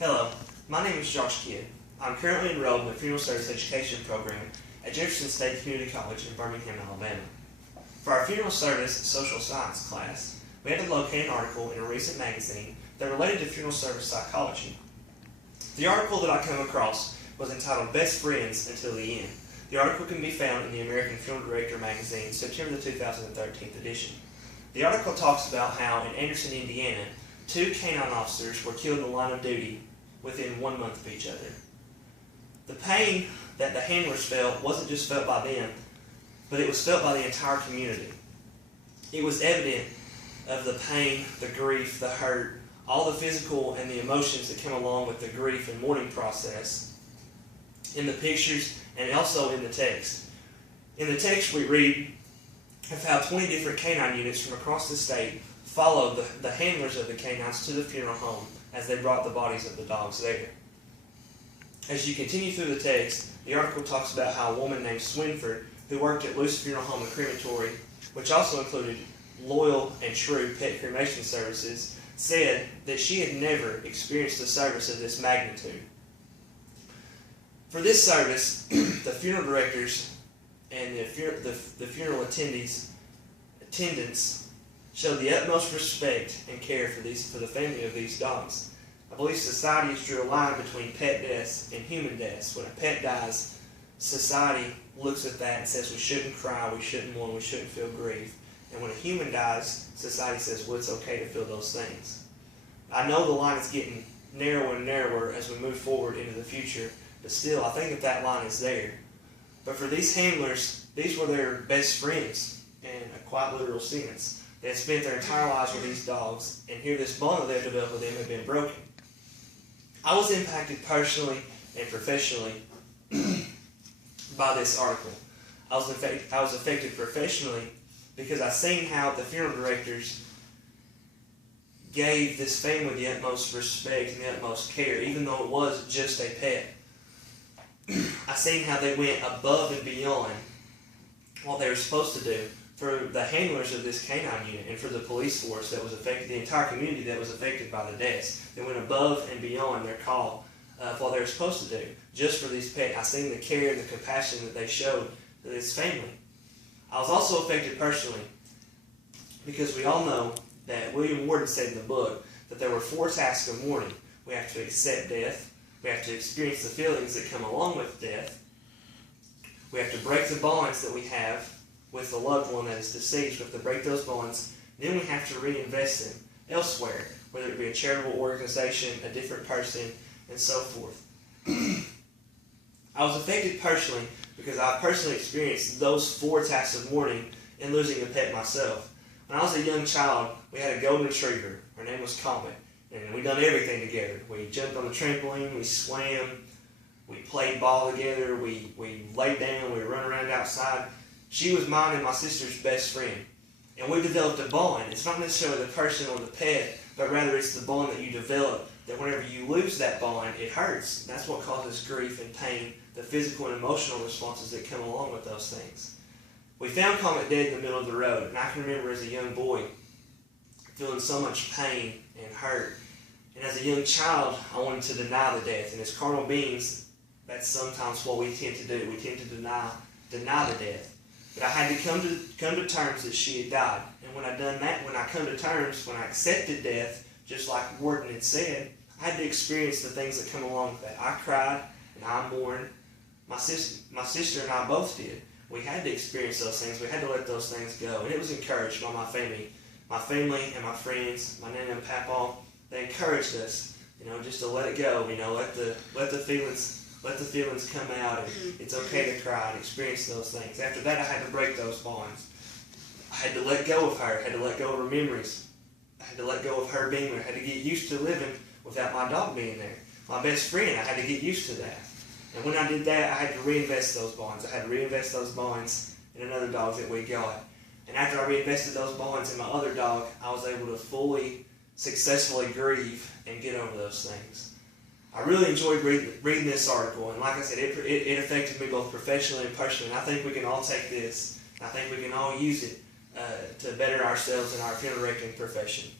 Hello, my name is Josh Kidd. I'm currently enrolled in the Funeral Service Education Program at Jefferson State Community College in Birmingham, Alabama. For our Funeral Service Social Science class, we had to locate an article in a recent magazine that related to funeral service psychology. The article that I come across was entitled Best Friends Until the End. The article can be found in the American Funeral Director magazine, September the 2013 edition. The article talks about how in Anderson, Indiana, 2 canine officers were killed in the line of duty within 1 month of each other. The pain that the handlers felt wasn't just felt by them, but it was felt by the entire community. It was evident of the pain, the grief, the hurt, all the physical and the emotions that come along with the grief and mourning process in the pictures and also in the text. In the text we read of how 20 different canine units from across the state followed the handlers of the canines to the funeral home as they brought the bodies of the dogs there. As you continue through the text, the article talks about how a woman named Swinford, who worked at Luce Funeral Home and Crematory, which also included loyal and true pet cremation services, said that she had never experienced a service of this magnitude. For this service, the funeral directors and the funeral attendants showed the utmost respect and care for the family of these dogs. I believe society has drew a line between pet deaths and human deaths. When a pet dies, society looks at that and says we shouldn't cry, we shouldn't mourn, we shouldn't feel grief. And when a human dies, society says, well, it's okay to feel those things. I know the line is getting narrower and narrower as we move forward into the future, but still, I think that line is there. But for these handlers, these were their best friends in a quite literal sense. They had spent their entire lives with these dogs, and here this bond that they had developed with them had been broken. I was impacted personally and professionally by this article. I was affected professionally because I seen how the funeral directors gave this family the utmost respect and the utmost care, even though it was just a pet. I seen how they went above and beyond what they were supposed to do for the handlers of this canine unit and for the police force that was affected, the entire community that was affected by the deaths. They went above and beyond their call of what they were supposed to do just for these pets. I seen the care and the compassion that they showed to this family. I was also affected personally because we all know that William Worden said in the book that there were 4 tasks of mourning. We have to accept death. We have to experience the feelings that come along with death. We have to break the bonds that we have with the loved one that is deceased. We have to break those bonds. Then we have to reinvest them elsewhere, whether it be a charitable organization, a different person, and so forth. I was affected personally because I personally experienced those 4 tasks of mourning in losing a pet myself. When I was a young child, we had a golden retriever. Her name was Comet, and we done everything together. We jumped on the trampoline, we swam, we played ball together, we laid down, we run around outside. She was mine and my sister's best friend, and we developed a bond. It's not necessarily the person or the pet, but rather it's the bond that you develop, that whenever you lose that bond, it hurts. That's what causes grief and pain, the physical and emotional responses that come along with those things. We found Comet dead in the middle of the road, and I can remember as a young boy feeling so much pain and hurt. And as a young child, I wanted to deny the death. And as carnal beings, that's sometimes what we tend to do. We tend to deny the death. But I had to come to terms that she had died. And when I done that, when I come to terms, when I accepted death, just like Worden had said, I had to experience the things that come along with that. I cried and I mourned. My sister and I both did. We had to experience those things. We had to let those things go. And it was encouraged by my family. My family and my friends, my nana and papa, they encouraged us, just to let it go. Let the feelings come out, and it's okay to cry and experience those things. After that, I had to break those bonds. I had to let go of her. I had to let go of her memories. I had to let go of her being there. I had to get used to living without my dog being there. My best friend, I had to get used to that. And when I did that, I had to reinvest those bonds. I had to reinvest those bonds in another dog that we got. And after I reinvested those bonds in my other dog, I was able to fully, successfully grieve and get over those things. I really enjoyed reading this article, and like I said, it affected me both professionally and personally. And I think we can all take this, and I think we can all use it to better ourselves in our funeral directing profession.